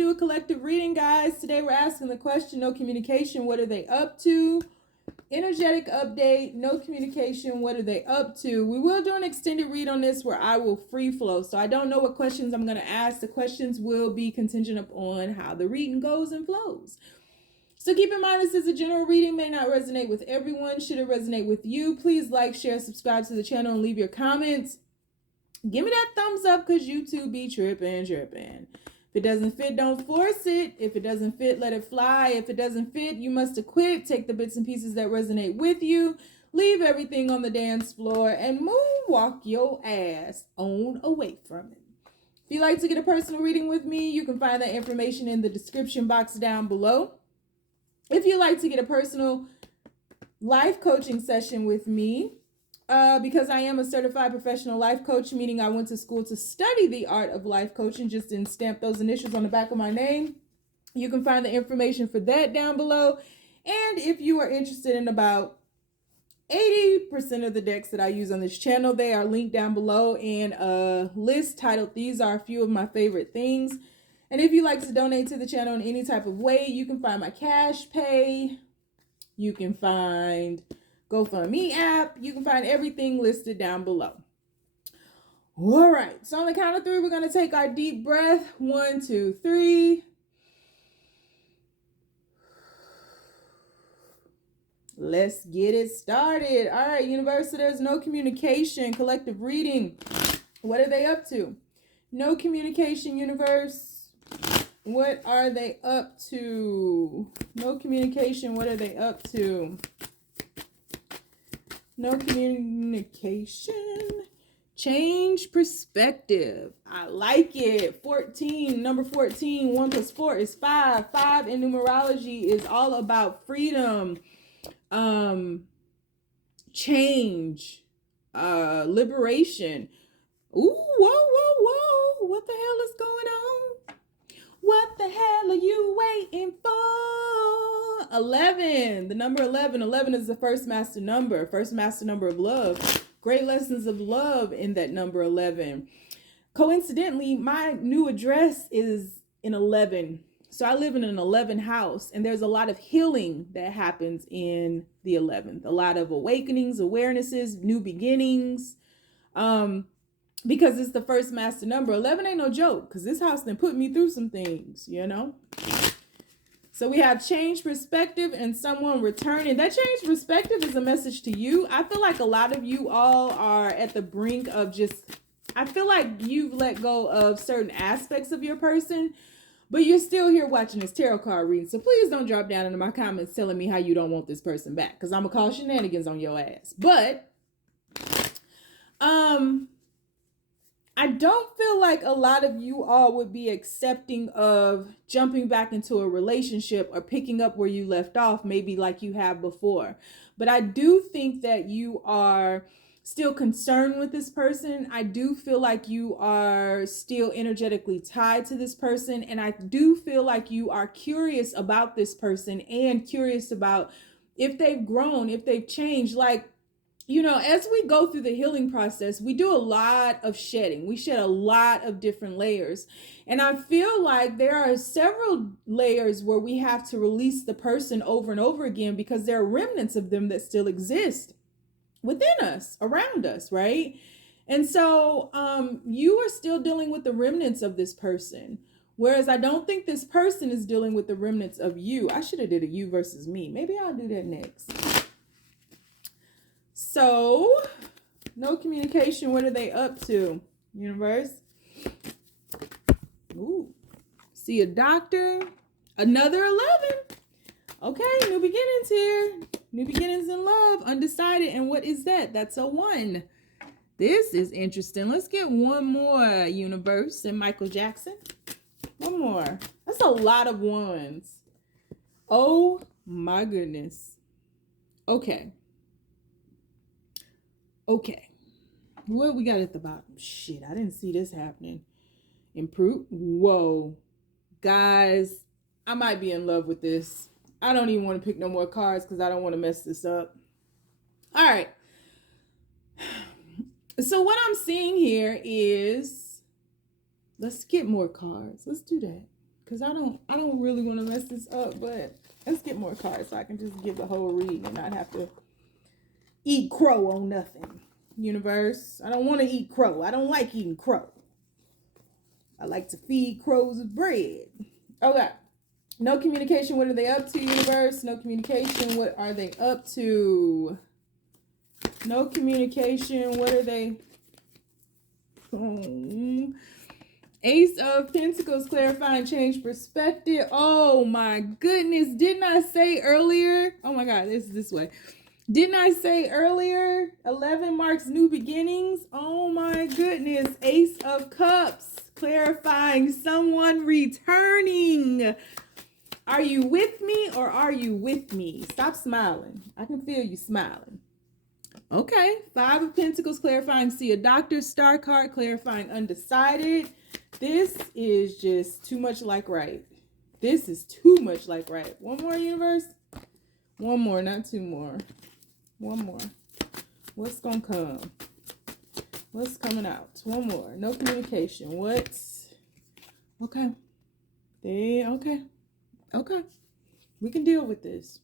do a collective reading, guys. Today we're asking the question, no communication, what are they up to? Energetic update, no communication, what are they up to? We will do an extended read on this where I will free flow. So I don't know what questions I'm going to ask. The questions will be contingent upon how the reading goes and flows. So keep in mind, this is a general reading, may not resonate with everyone. Should it resonate with you, please like, share, subscribe to the channel, and leave your comments. Give me that thumbs up because YouTube be tripping. If it doesn't fit, don't force it. If it doesn't fit, let it fly. If it doesn't fit, you must equip. Take the bits and pieces that resonate with you. Leave everything on the dance floor and moonwalk your ass on away from it. If you'd like to get a personal reading with me, you can find that information in the description box down below. If you'd like to get a personal life coaching session with me, because I am a certified professional life coach, meaning I went to school to study the art of life coaching, just didn't stamp those initials on the back of my name. You can find the information for that down below. And if you are interested in about 80% of the decks that I use on this channel, they are linked down below in a list titled "These Are a Few of My Favorite Things." And if you'd like to donate to the channel in any type of way, you can find my Cash Pay. You can find GoFundMe app. You can find everything listed down below. All right. So on the count of three, we're going to take our deep breath. 1, 2, 3. Let's get it started. All right, universe, so there's no communication, collective reading. What are they up to? No communication, universe. What are they up to? No communication, what are they up to? No communication. Change perspective. I like it. 14, number 14. 1 plus 4 is 5. 5 in numerology is all about freedom, change, liberation. Ooh, whoa. What the hell is going on? What the hell are you waiting for? 11. The number 11. 11 is the first master number of love. Great lessons of love in that number 11. Coincidentally, my new address is in 11. So I live in an 11 house, and there's a lot of healing that happens in the 11th. A lot of awakenings, awarenesses, new beginnings. Because it's the first master number. 11 ain't no joke, because this house then put me through some things, you know? So we have change perspective and someone returning. That change perspective is a message to you. I feel like a lot of you all are at the brink of I feel like you've let go of certain aspects of your person, but you're still here watching this tarot card reading. So please don't drop down into my comments telling me how you don't want this person back, because I'm going to call shenanigans on your ass. But, I don't feel like a lot of you all would be accepting of jumping back into a relationship or picking up where you left off, maybe like you have before. But I do think that you are still concerned with this person. I do feel like you are still energetically tied to this person. And I do feel like you are curious about this person and curious about if they've grown, if they've changed. Like, you know, as we go through the healing process, we do a lot of shedding. We shed a lot of different layers. And I feel like there are several layers where we have to release the person over and over again, because there are remnants of them that still exist within us, around us, right? And so you are still dealing with the remnants of this person. Whereas I don't think this person is dealing with the remnants of you. I should have did a you versus me. Maybe I'll do that next. So, no communication. What are they up to, universe? Ooh, see a doctor. Another 11. Okay, new beginnings here. New beginnings in love. Undecided. And what is that? That's a 1. This is interesting. Let's get one more, universe, and Michael Jackson. One more. That's a lot of 1s. Oh my goodness. Okay. What we got at the bottom? Shit, I didn't see this happening. Improve. Whoa. Guys, I might be in love with this. I don't even want to pick no more cards because I don't want to mess this up. All right. So what I'm seeing here is, let's get more cards. Let's do that. because I don't really want to mess this up, but let's get more cards so I can just give the whole reading and not have to eat crow on nothing. Universe, I don't want to eat crow. I don't like eating crow. I like to feed crows with bread. Okay. No communication. What are they up to, universe? No communication. What are they up to? No communication. What are they? Ace of Pentacles, clarifying, change perspective. Oh my goodness. Didn't I say earlier? Oh my God, this way. Didn't I say earlier? 11 marks new beginnings. Oh my goodness. Ace of Cups, clarifying, someone returning. Are you with me or are you with me? Stop smiling. I can feel you smiling. Okay. 5 of Pentacles, clarifying, see a doctor. Star card, clarifying, undecided. This is just too much like right. This is too much like right. One more, universe. One more, not two more. One more. What's gonna come? What's coming out? One more. No communication. What's okay? Okay. Okay. We can deal with this.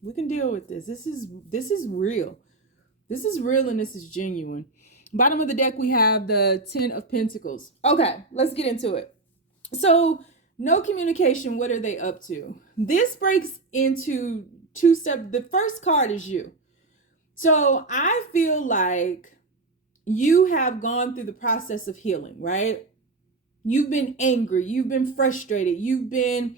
We can deal with this. This is real. This is real and this is genuine. Bottom of the deck, we have the 10 of Pentacles. Okay, let's get into it. So, no communication. What are they up to? This breaks into two steps. The first card is you. So I feel like you have gone through the process of healing, right? You've been angry. You've been frustrated. You've been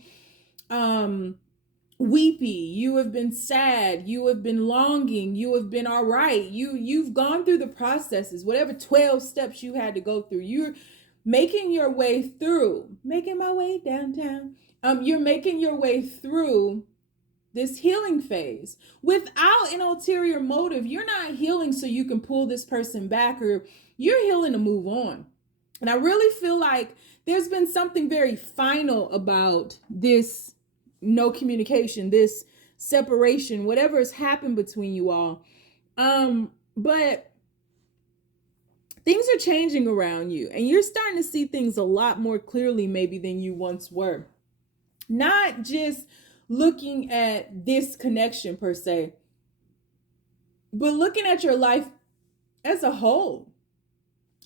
weepy. You have been sad. You have been longing. You have been all right. You've gone through the processes, whatever 12 steps you had to go through. You're making your way through, making my way downtown. You're making your way through this healing phase without an ulterior motive. You're not healing so you can pull this person back, or you're healing to move on. And I really feel like there's been something very final about this no communication, this separation, whatever has happened between you all. But things are changing around you and you're starting to see things a lot more clearly maybe than you once were. Not just looking at this connection per se, but looking at your life as a whole,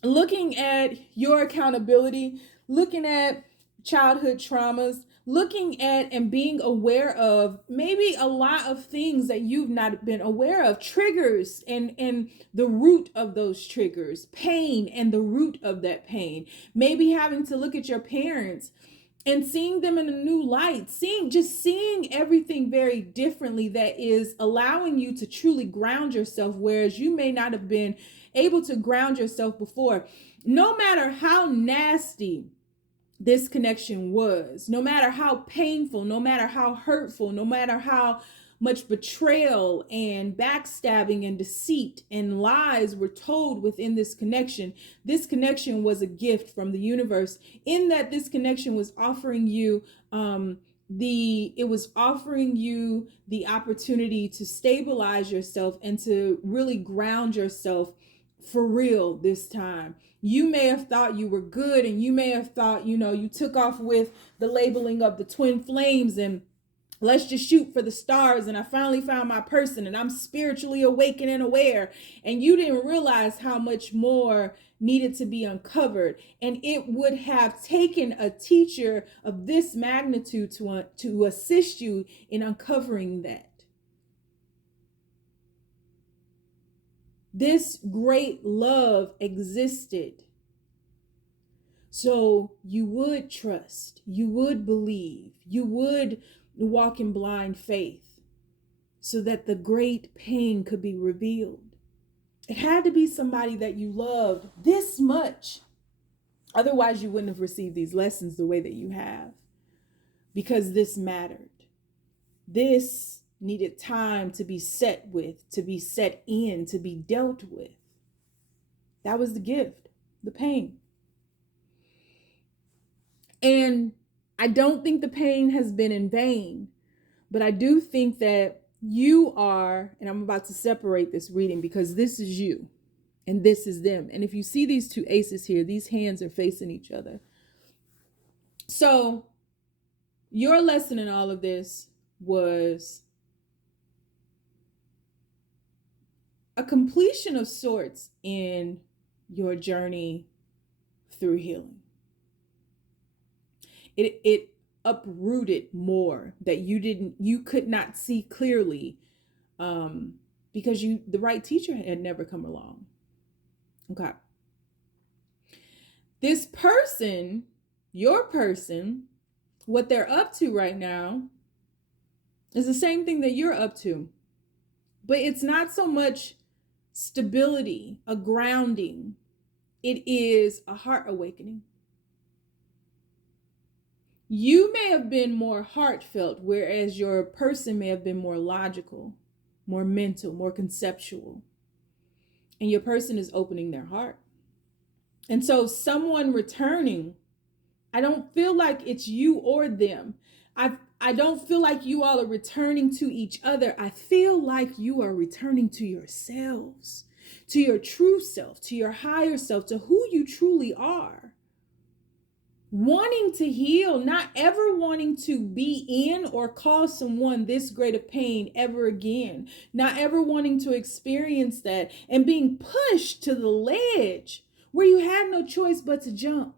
looking at your accountability, looking at childhood traumas, looking at and being aware of maybe a lot of things that you've not been aware of, triggers and the root of those triggers, pain and the root of that pain, maybe having to look at your parents and seeing them in a new light, seeing everything very differently, that is allowing you to truly ground yourself, whereas you may not have been able to ground yourself before. No matter how nasty this connection was, no matter how painful, no matter how hurtful, no matter how much betrayal and backstabbing and deceit and lies were told within this connection was a gift from the universe, in that this connection was offering you the opportunity to stabilize yourself and to really ground yourself for real this time. You may have thought you were good, and you may have thought, you took off with the labeling of the twin flames and let's just shoot for the stars, and I finally found my person and I'm spiritually awakened and aware, and you didn't realize how much more needed to be uncovered. And it would have taken a teacher of this magnitude to assist you in uncovering that. This great love existed. So you would trust, you would believe, you would walk in blind faith so that the great pain could be revealed. It had to be somebody that you loved this much. Otherwise, you wouldn't have received these lessons the way that you have, because this mattered. This needed time to be set with, to be set in, to be dealt with. That was the gift, the pain. And I don't think the pain has been in vain, but I do think that you are, and I'm about to separate this reading because this is you and this is them. And if you see these two aces here, these hands are facing each other. So your lesson in all of this was a completion of sorts in your journey through healing. It uprooted more that you could not see clearly, because the right teacher had never come along. Okay. This person, your person, what they're up to right now is the same thing that you're up to, but it's not so much stability, a grounding. It is a heart awakening. You may have been more heartfelt, whereas your person may have been more logical, more mental, more conceptual. And your person is opening their heart. And so someone returning, I don't feel like it's you or them. I don't feel like you all are returning to each other. I feel like you are returning to yourselves, to your true self, to your higher self, to who you truly are. Wanting to heal, not ever wanting to be in or cause someone this great of pain ever again. Not ever wanting to experience that, and being pushed to the ledge where you had no choice but to jump.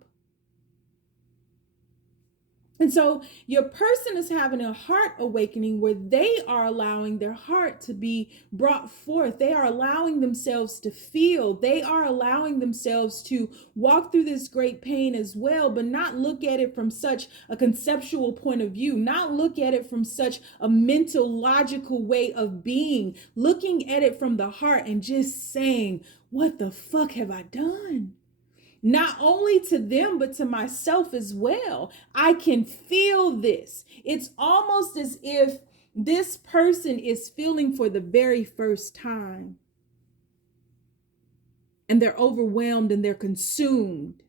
And so your person is having a heart awakening where they are allowing their heart to be brought forth. They are allowing themselves to feel. They are allowing themselves to walk through this great pain as well, but not look at it from such a conceptual point of view, not look at it from such a mental, logical way of being, looking at it from the heart and just saying, what the fuck have I done? Not only to them, but to myself as well. I can feel this. It's almost as if this person is feeling for the very first time. And they're overwhelmed and they're consumed.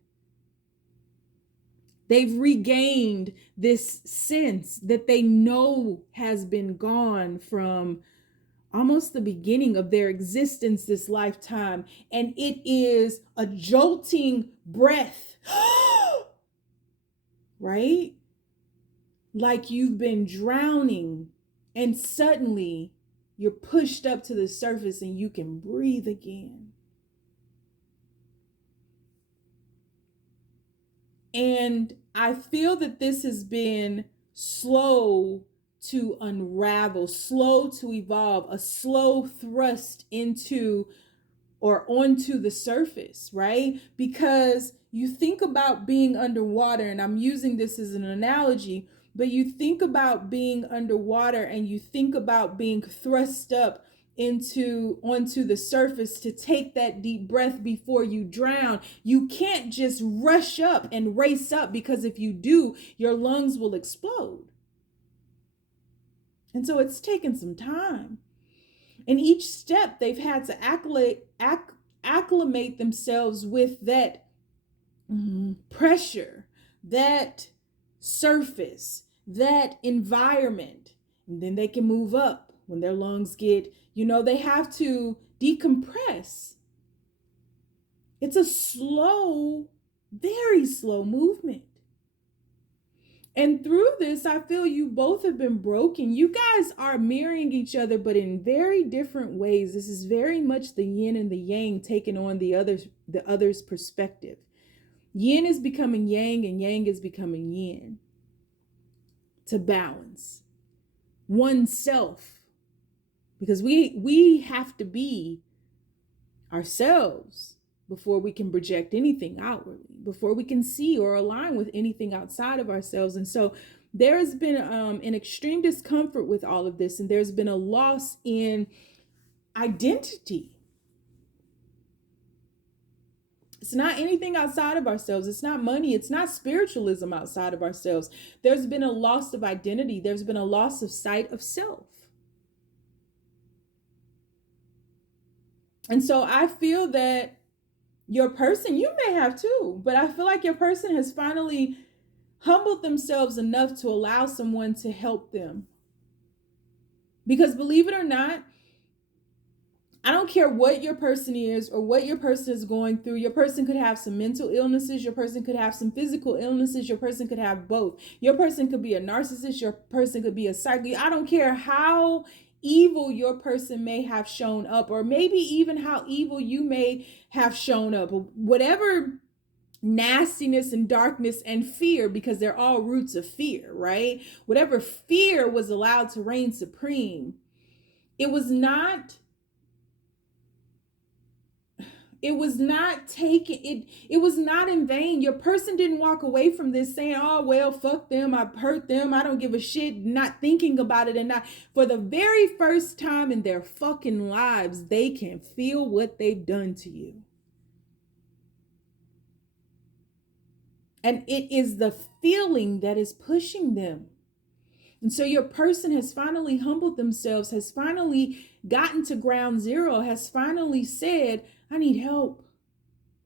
They've regained this sense that they know has been gone from almost the beginning of their existence this lifetime. And it is a jolting breath, right? Like you've been drowning and suddenly you're pushed up to the surface and you can breathe again. And I feel that this has been slow to unravel, slow to evolve, a slow thrust into or onto the surface, right? Because you think about being underwater, and I'm using this as an analogy, but you think about being underwater and you think about being thrust up onto the surface to take that deep breath before you drown. You can't just rush up and race up, because if you do, your lungs will explode. And so it's taken some time. And each step they've had to acclimate themselves with that pressure, that surface, that environment. And then they can move up when their lungs get, they have to decompress. It's a slow, very slow movement. And through this, I feel you both have been broken. You guys are mirroring each other, but in very different ways. This is very much the yin and the yang taking on the other's perspective. Yin is becoming yang and yang is becoming yin to balance oneself. Because we have to be ourselves before we can project anything outwardly, before we can see or align with anything outside of ourselves. And so there has been an extreme discomfort with all of this, and there's been a loss in identity. It's not anything outside of ourselves. It's not money. It's not spiritualism outside of ourselves. There's been a loss of identity. There's been a loss of sight of self. And so I feel that your person, you may have too, but I feel like your person has finally humbled themselves enough to allow someone to help them. Because believe it or not, I don't care what your person is or what your person is going through. Your person could have some mental illnesses. Your person could have some physical illnesses. Your person could have both. Your person could be a narcissist. Your person could be a psycho. I don't care how evil your person may have shown up, or maybe even how evil you may have shown up. Whatever nastiness and darkness and fear, because they're all roots of fear, right? Whatever fear was allowed to reign supreme, it was not taken, it was not in vain. Your person didn't walk away from this saying, oh well, fuck them, I've hurt them, I don't give a shit, not thinking about it. And not for the very first time in their fucking lives, they can feel what they've done to you. And it is the feeling that is pushing them. And so your person has finally humbled themselves, has finally gotten to ground zero, has finally said, I need help.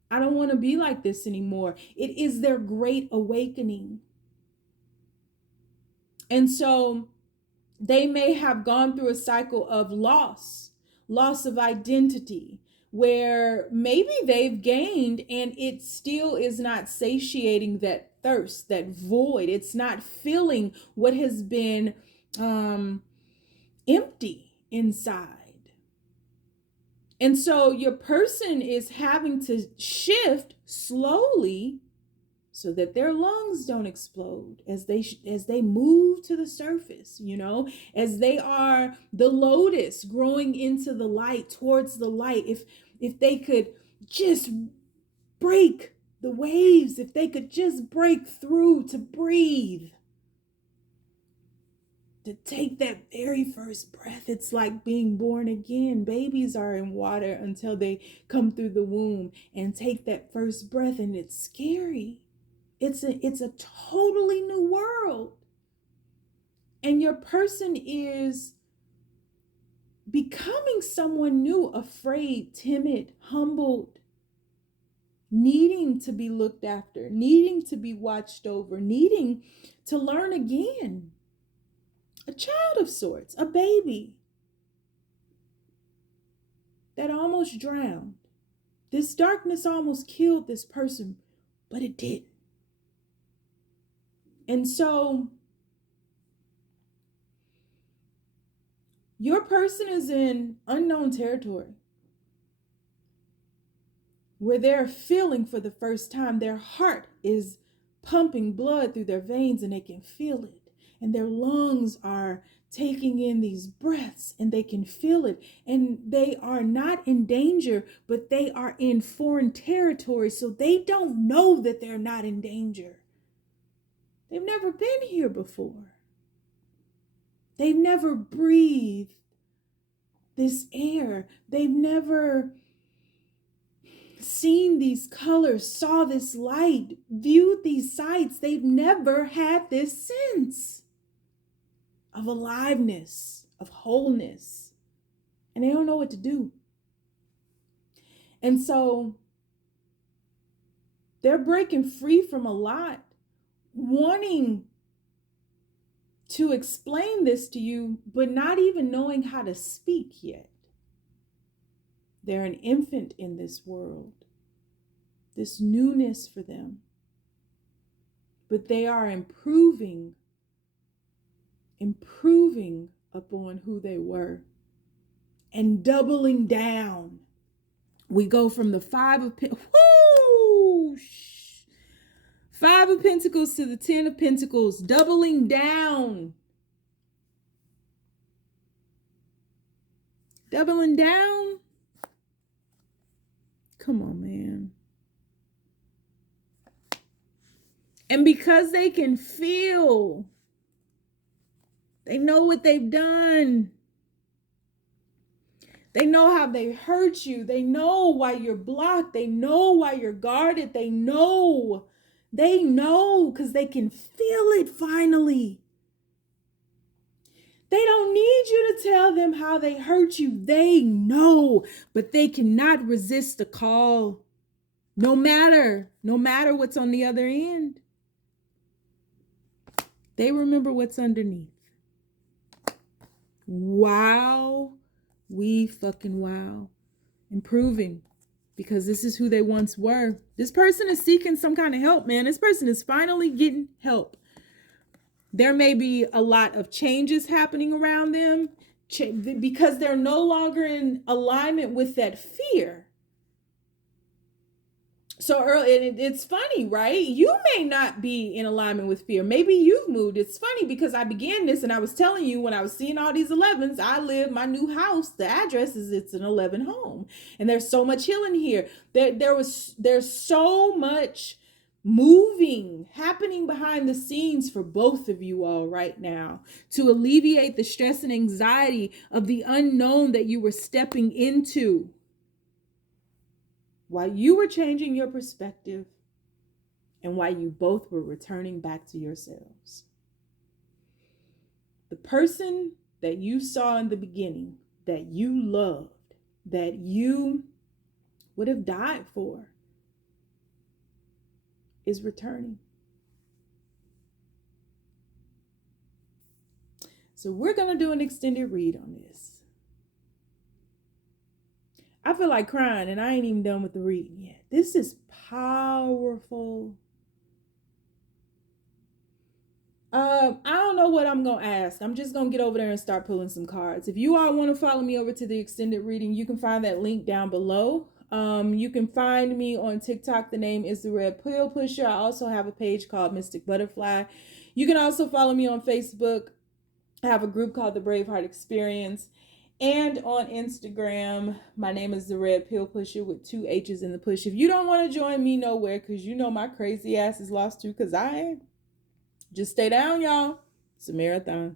I don't want to be like this anymore. It is their great awakening. And so they may have gone through a cycle of loss of identity, where maybe they've gained and it still is not satiating that thirst, that void. It's not filling what has been empty inside. And so your person is having to shift slowly so that their lungs don't explode as they move to the surface, as they are the lotus growing into the light, towards the light. If they could just break the waves, if they could just break through to breathe, to take that very first breath. It's like being born again. Babies are in water until they come through the womb and take that first breath, and it's scary. It's a totally new world. And your person is becoming someone new, afraid, timid, humbled, needing to be looked after, needing to be watched over, needing to learn again. A child of sorts, a baby that almost drowned. This darkness almost killed this person, but it didn't. And so your person is in unknown territory where they're feeling for the first time. Their heart is pumping blood through their veins and they can feel it. And their lungs are taking in these breaths and they can feel it. And they are not in danger, but they are in foreign territory. So they don't know that they're not in danger. They've never been here before. They've never breathed this air. They've never seen these colors, saw this light, viewed these sights. They've never had this sense of aliveness, of wholeness. And they don't know what to do. And so they're breaking free from a lot, wanting to explain this to you, but not even knowing how to speak yet. They're an infant in this world, this newness for them. But they are improving upon who they were and doubling down. We go from the Five of Pentacles to the Ten of Pentacles, doubling down. Doubling down? Come on, man. And because they can feel, they know what they've done. They know how they hurt you. They know why you're blocked. They know why you're guarded. They know because they can feel it finally. They don't need you to tell them how they hurt you. They know, but they cannot resist the call. No matter what's on the other end. They remember what's underneath. Wow. We fucking wow. Improving. Because this is who they once were. This person is seeking some kind of help, man. This person is finally getting help. There may be a lot of changes happening around them because they're no longer in alignment with that fear. So early, and it's funny, right? You may not be in alignment with fear. Maybe you've moved. It's funny because I began this and I was telling you when I was seeing all these 11s, I live my new house. The address is it's an 11 home, and there's so much healing here. There's so much moving happening behind the scenes for both of you all right now to alleviate the stress and anxiety of the unknown that you were stepping into. While you were changing your perspective and while you both were returning back to yourselves. The person that you saw in the beginning, that you loved, that you would have died for, is returning. So we're going to do an extended read on this. I feel like crying and I ain't even done with the reading yet. This is powerful. I don't know what I'm going to ask. I'm just going to get over there and start pulling some cards. If you all want to follow me over to the extended reading, you can find that link down below. You can find me on TikTok. The name is The Red Pill Pusher. I also have a page called Mystic Butterfly. You can also follow me on Facebook. I have a group called The Braveheart Experience. And on Instagram, my name is The Red Pill Pusher with 2 H's in the push. If you don't want to join me nowhere, because you know my crazy ass is lost too, because I am, just stay down, y'all. It's a marathon.